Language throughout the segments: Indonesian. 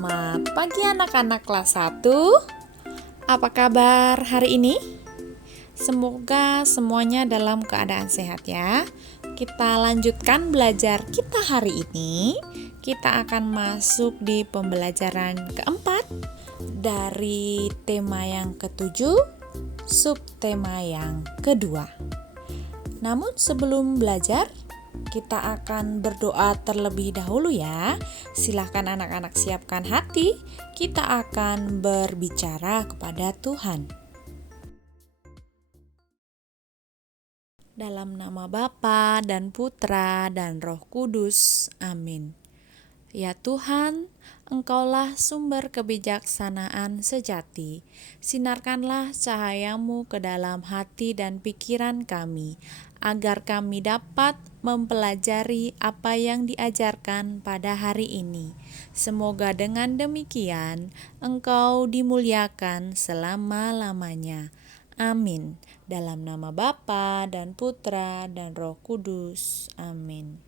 Selamat pagi anak-anak kelas 1. Apa kabar hari ini? Semoga semuanya dalam keadaan sehat ya. Kita lanjutkan belajar kita hari ini. Kita akan masuk di pembelajaran keempat dari tema yang ketujuh, subtema yang kedua. Namun sebelum belajar, kita akan berdoa terlebih dahulu ya. Silahkan anak-anak siapkan hati. Kita akan berbicara kepada Tuhan. Dalam nama Bapa dan Putra dan Roh Kudus. Amin. Ya Tuhan, Engkaulah sumber kebijaksanaan sejati. Sinarkanlah cahayamu ke dalam hati dan pikiran kami, agar kami dapat mempelajari apa yang diajarkan pada hari ini. Semoga dengan demikian Engkau dimuliakan selama-lamanya. Amin. Dalam nama Bapa dan Putra dan Roh Kudus. Amin.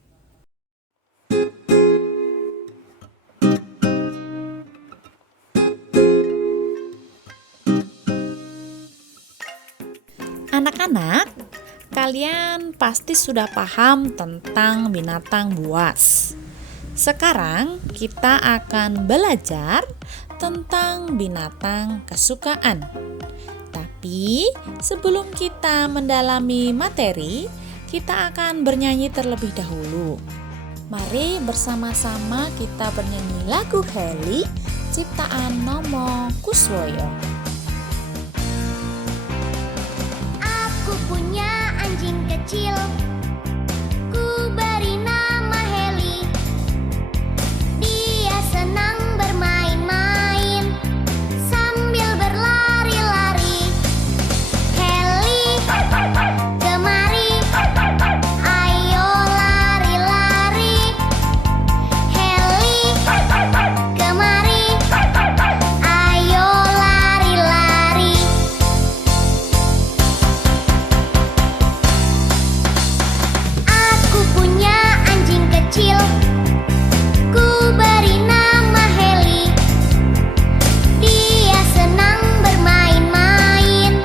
Anak-anak, kalian pasti sudah paham tentang binatang buas. Sekarang kita akan belajar tentang binatang kesukaan. Tapi sebelum kita mendalami materi, kita akan bernyanyi terlebih dahulu. Mari bersama-sama kita bernyanyi lagu Heli ciptaan Nomo Kuswoyo. Aku punya anjing kecil, ku beri nama Heli. Dia senang bermain-main sambil berlari-lari. Heli, kemari, ayo lari-lari. Heli, kemari, ayo lari-lari. Aku punya anjing kecil, ku beri nama Heli. Dia senang bermain-main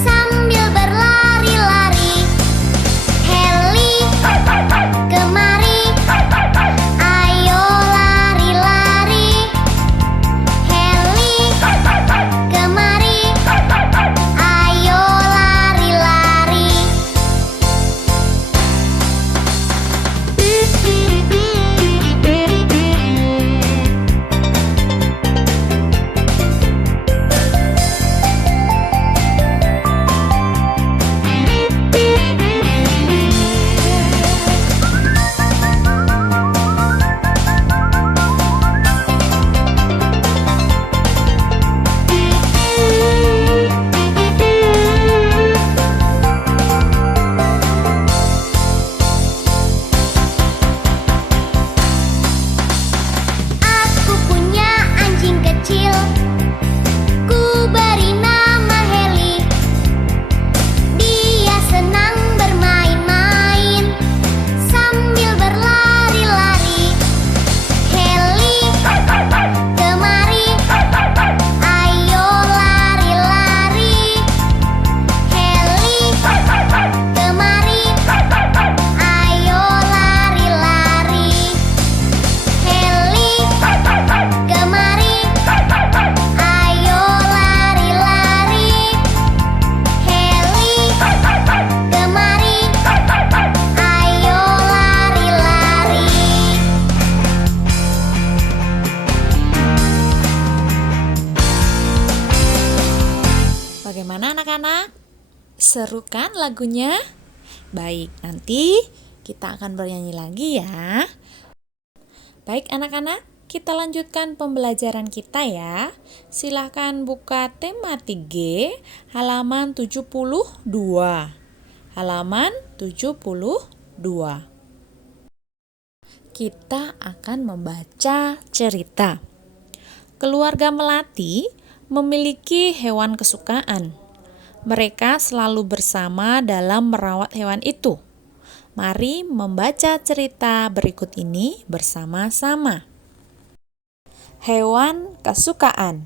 sambil berlari-lari. Heli, kemari, ayo lari-lari. Heli, kemari, ayo lari-lari. Aku punya anjing kecil, ku beri nama Heli. Dia senang bermain-main sambil berlari-lari. Heli, kemari, ayo lari-lari. Heli, kemari, ayo lari-lari. Heli, kemari, ayo lari-lari. Heli, kemari, ayo lari-lari. Bagaimana anak-anak? Seru kan lagunya? Baik, nanti kita akan bernyanyi lagi ya. Baik anak-anak, kita lanjutkan pembelajaran kita ya. Silahkan buka tema 3, halaman 72. Halaman 72. Kita akan membaca cerita. Keluarga Melati memiliki hewan kesukaan. Mereka selalu bersama dalam merawat hewan itu. Mari membaca cerita berikut ini bersama-sama. Hewan kesukaan.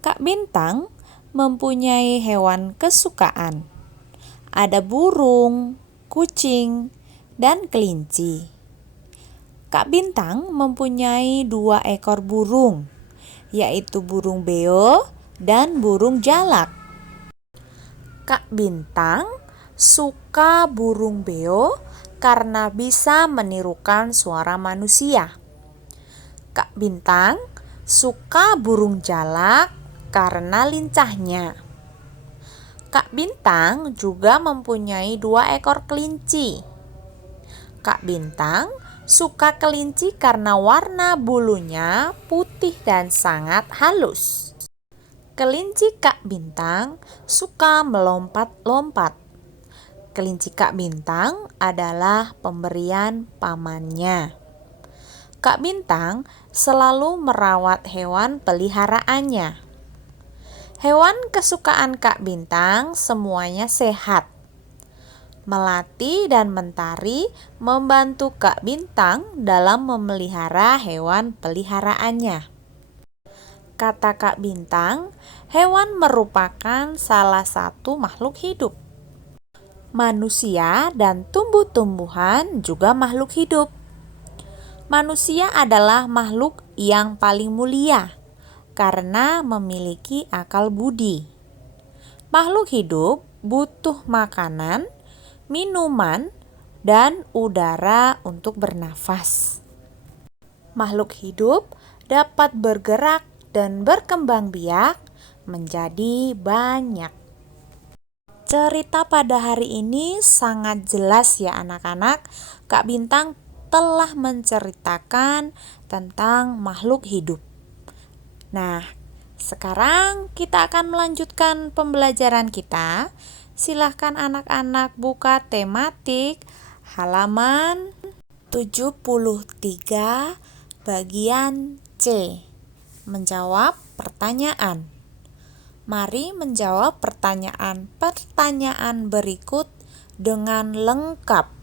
Kak Bintang mempunyai hewan kesukaan. Ada burung, kucing, dan kelinci. Kak Bintang mempunyai 2 ekor burung, yaitu burung beo dan burung jalak. Kak Bintang suka burung beo karena bisa menirukan suara manusia. Kak Bintang suka burung jalak karena lincahnya. Kak Bintang juga mempunyai 2 ekor kelinci. Kak Bintang suka kelinci karena warna bulunya putih dan sangat halus. Kelinci Kak Bintang suka melompat-lompat. Kelinci Kak Bintang adalah pemberian pamannya. Kak Bintang selalu merawat hewan peliharaannya. Hewan kesukaan Kak Bintang semuanya sehat. Melati dan Mentari membantu Kak Bintang dalam memelihara hewan peliharaannya. Kata Kak Bintang, hewan merupakan salah satu makhluk hidup. Manusia dan tumbuh-tumbuhan juga makhluk hidup. Manusia adalah makhluk yang paling mulia karena memiliki akal budi. Makhluk hidup butuh makanan, minuman, dan udara untuk bernafas. Makhluk hidup dapat bergerak dan berkembang biak menjadi banyak. Cerita pada hari ini sangat jelas ya anak-anak. Kak Bintang telah menceritakan tentang makhluk hidup. Nah, sekarang kita akan melanjutkan pembelajaran kita. Silahkan anak-anak buka tematik halaman 73 bagian C. Menjawab pertanyaan. Mari menjawab pertanyaan berikut dengan lengkap.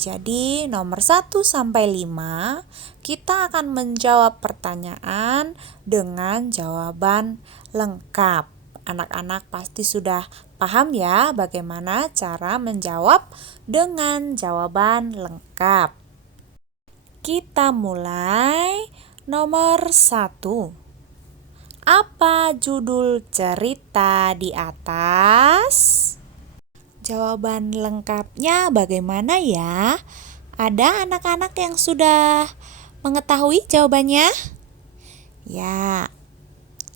Jadi nomor 1 sampai 5 kita akan menjawab pertanyaan dengan jawaban lengkap. Anak-anak pasti sudah paham ya bagaimana cara menjawab dengan jawaban lengkap. Kita mulai. Nomor 1. Apa judul cerita di atas? Jawaban lengkapnya bagaimana ya? Ada anak-anak yang sudah mengetahui jawabannya? Ya,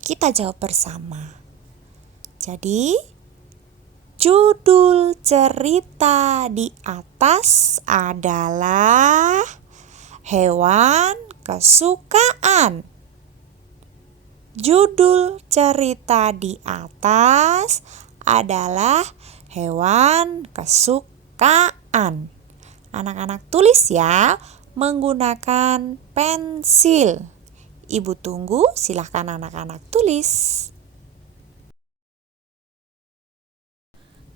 kita jawab bersama. Jadi, judul cerita di atas adalah hewan kesukaan. Judul cerita di atas adalah hewan kesukaan. Anak-anak tulis ya menggunakan pensil. Ibu tunggu, silahkan anak-anak tulis.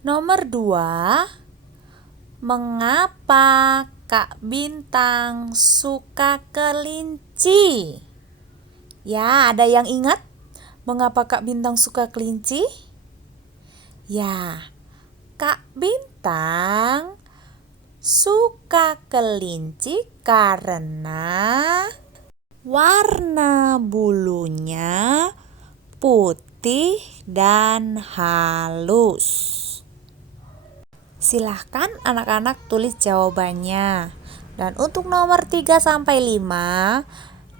Nomor 2. Mengapa Kak Bintang suka kelinci? Ya, ada yang ingat mengapa Kak Bintang suka kelinci? Ya, Kak Bintang suka kelinci karena warna bulunya putih dan halus. Silahkan anak-anak tulis jawabannya. Dan untuk nomor 3 sampai 5,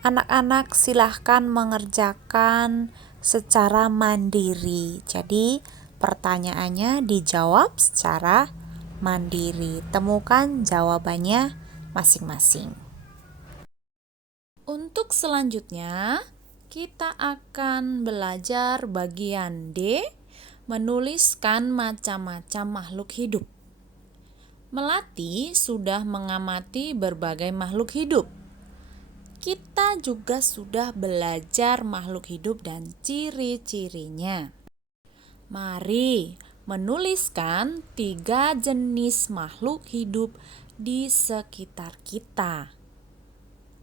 anak-anak silahkan mengerjakan secara mandiri. Jadi pertanyaannya dijawab secara mandiri. Temukan jawabannya masing-masing. Untuk selanjutnya, kita akan belajar bagian D, menuliskan macam-macam makhluk hidup. Melati sudah mengamati berbagai makhluk hidup. Kita juga sudah belajar makhluk hidup dan ciri-cirinya. Mari menuliskan 3 jenis makhluk hidup di sekitar kita.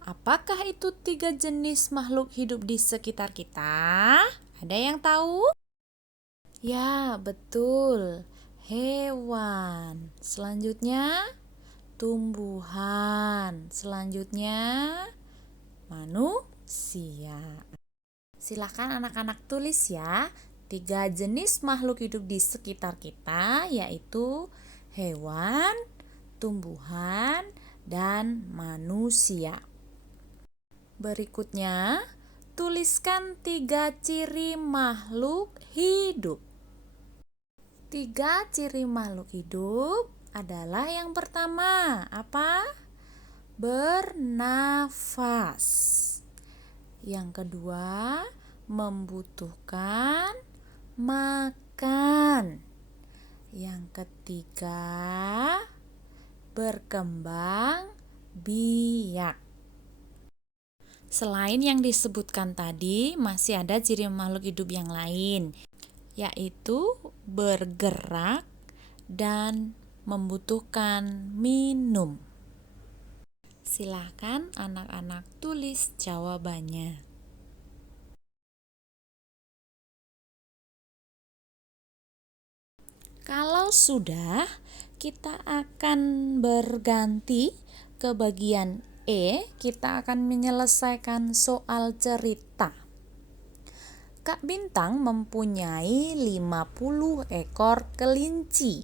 Apakah itu 3 jenis makhluk hidup di sekitar kita? Ada yang tahu? Ya, betul. Hewan. Selanjutnya, tumbuhan. Selanjutnya, manusia. Silakan anak-anak tulis ya. 3 jenis makhluk hidup di sekitar kita, yaitu hewan, tumbuhan, dan manusia. Berikutnya, tuliskan 3 ciri makhluk hidup. 3 ciri makhluk hidup adalah yang pertama, apa? Bernafas. Yang kedua, membutuhkan makan. Yang ketiga, berkembang biak. Selain yang disebutkan tadi, masih ada ciri makhluk hidup yang lain, yaitu bergerak dan membutuhkan minum. Silakan anak-anak tulis jawabannya. Kalau sudah, kita akan berganti ke bagian E, kita akan menyelesaikan soal cerita. Kak Bintang mempunyai 50 ekor kelinci.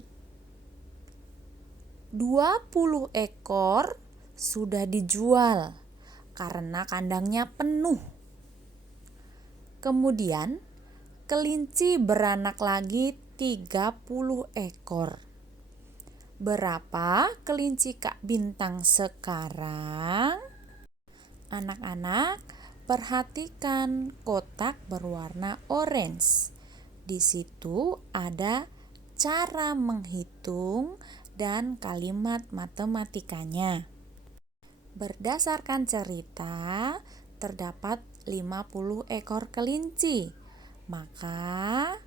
20 ekor sudah dijual karena kandangnya penuh. Kemudian, kelinci beranak lagi 30 ekor. Berapa kelinci Kak Bintang sekarang? Anak-anak, perhatikan kotak berwarna orange. Di situ ada cara menghitung dan kalimat matematikanya. Berdasarkan cerita, terdapat 50 ekor kelinci. Maka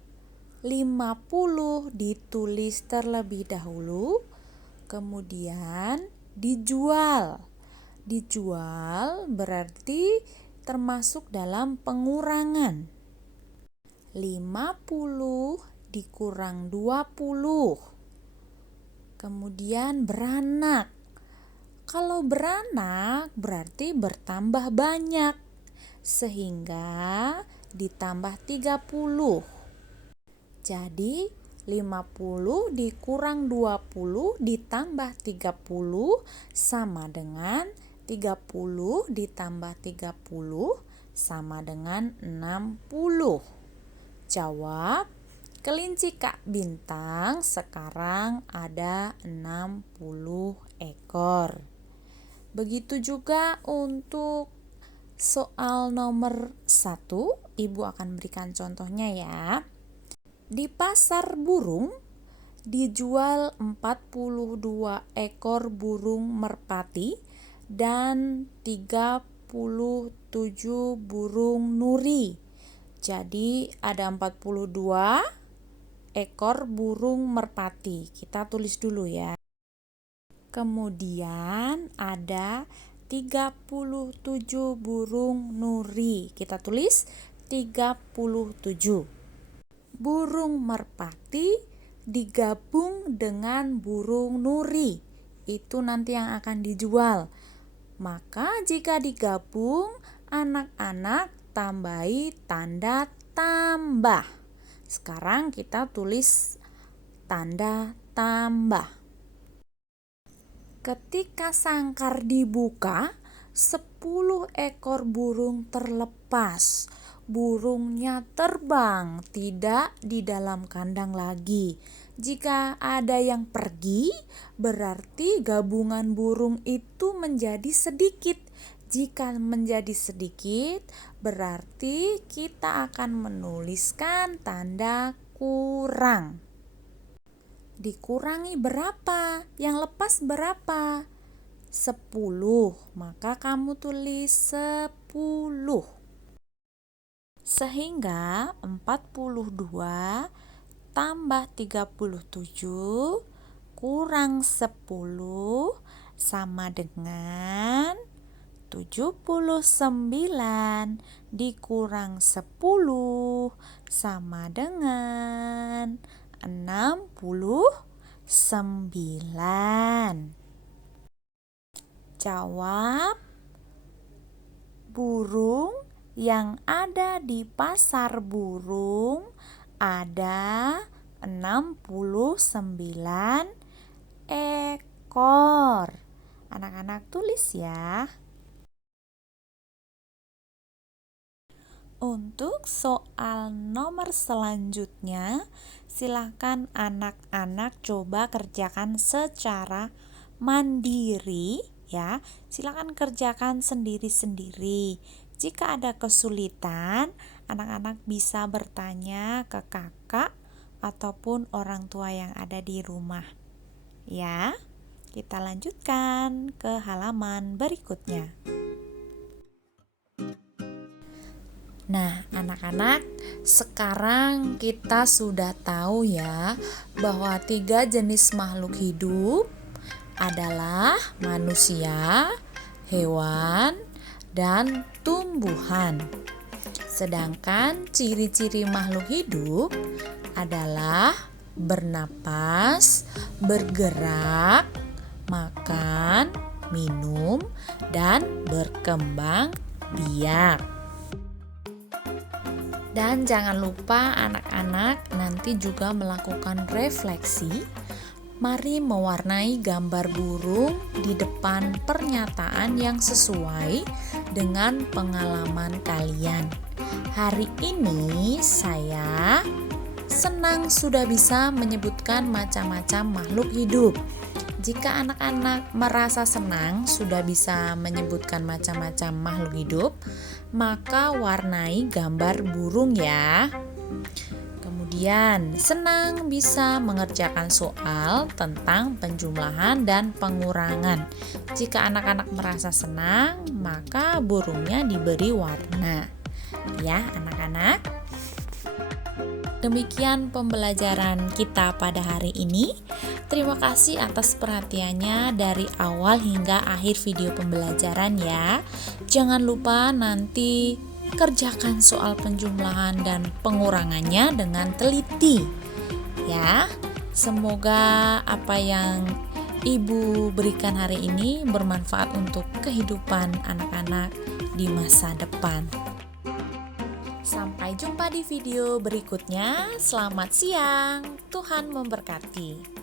50 ditulis terlebih dahulu, kemudian dijual. Dijual berarti termasuk dalam pengurangan. 50 dikurang 20. Kemudian beranak. Kalau beranak berarti bertambah banyak, sehingga ditambah 30. Jadi 50 dikurang 20 ditambah 30 sama dengan 30 ditambah 30 sama dengan 60. Jawab, kelinci Kak Bintang sekarang ada 60 ekor. Begitu juga untuk soal nomor 1, Ibu akan berikan contohnya ya. Di pasar burung dijual 42 ekor burung merpati dan 37 burung nuri. Jadi ada 42 ekor burung merpati. Kita tulis dulu ya. Kemudian ada 37 burung nuri. Kita tulis 37. Burung merpati digabung dengan burung nuri. Itu nanti yang akan dijual. Maka jika digabung, anak-anak tambahi tanda tambah. Sekarang kita tulis tanda tambah. Ketika sangkar dibuka, 10 ekor burung terlepas. Burungnya terbang, tidak di dalam kandang lagi. Jika ada yang pergi, berarti gabungan burung itu menjadi sedikit. Jika menjadi sedikit, berarti kita akan menuliskan tanda kurang. Dikurangi berapa? Yang lepas berapa? 10. Maka kamu tulis 10. Sehingga 42 tambah 37 kurang 10 sama dengan 79 dikurang 10 sama dengan 69. Jawab. Burung yang ada di pasar burung ada 69 ekor. Anak-anak tulis ya. Untuk soal nomor selanjutnya, silakan anak-anak coba kerjakan secara mandiri ya. Silakan kerjakan sendiri-sendiri. Jika ada kesulitan, anak-anak bisa bertanya ke kakak ataupun orang tua yang ada di rumah. Ya, kita lanjutkan ke halaman berikutnya. Nah, anak-anak, sekarang kita sudah tahu ya bahwa 3 jenis makhluk hidup adalah manusia, hewan, dan tumbuhan. Sedangkan ciri-ciri makhluk hidup adalah bernapas, bergerak, makan, minum, dan berkembang biak. Dan jangan lupa anak-anak nanti juga melakukan refleksi. Mari mewarnai gambar burung di depan pernyataan yang sesuai dengan pengalaman kalian. Hari ini saya senang sudah bisa menyebutkan macam-macam makhluk hidup. Jika anak-anak merasa senang sudah bisa menyebutkan macam-macam makhluk hidup, maka warnai gambar burung ya. Kemudian, senang bisa mengerjakan soal tentang penjumlahan dan pengurangan. Jika anak-anak merasa senang, maka burungnya diberi warna. Ya, anak-anak. Demikian pembelajaran kita pada hari ini. Terima kasih atas perhatiannya dari awal hingga akhir video pembelajaran ya. Jangan lupa nanti kerjakan soal penjumlahan dan pengurangannya dengan teliti ya. Semoga apa yang Ibu berikan hari ini bermanfaat untuk kehidupan anak-anak di masa depan. Sampai jumpa di video berikutnya. Selamat siang, Tuhan memberkati.